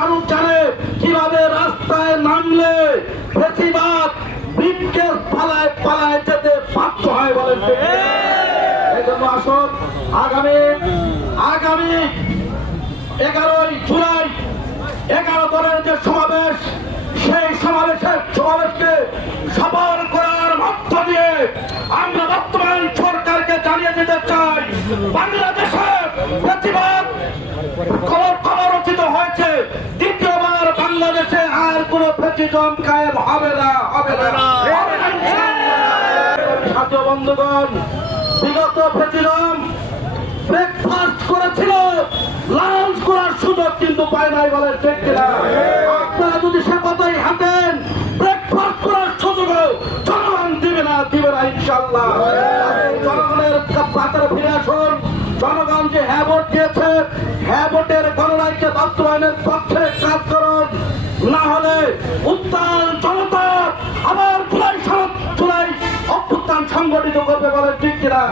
মানুষ জানে কিভাবে রাস্তায় নামলে বেশিরভাগ ব্রিফকেস পালায় পালায় যেতে বাধ্য হয় বলেন। এই জন্য আসুন আগামী 11 জুলাই 11 দলের যে সমাবেশ, সেই সমাবেশকে সফল করার মধ্য দিয়ে আমরা বর্তমান সরকারকে জানিয়ে দিতে চাই, বাংলাদেশে প্রতিবাদ কবরচিত হয়েছে, দ্বিতীয়বার বাংলাদেশে আর কোন ফ্যাসিজম কায়েম হবে না। সাথীয় বন্ধুগণ, বিগত ফ্যাসিজম ব্রেকফাস্ট করেছিল, লাঞ্চ করার সুযোগ কিন্তু পায় নাই বলে ঠিক কিনা? আপনারা যদি সে কথাই হাঁটেন, ব্রেকফাস্ট করার সুযোগ জনগণ দিবে না ইনশাল্লাহ। জনগণের পাতারে ফিরে আসুন। জনগণ যে হ্যাঁ ভোট দিয়েছে, হ্যাঁ ভোটের গণরাজ্যে বাস্তবায়নের পক্ষে কাজ করুন, না হলে উত্তাল জনতা আবার জুলাই অভ্যুত্থান সংগঠিত করবে বলে ঠিক কিনা?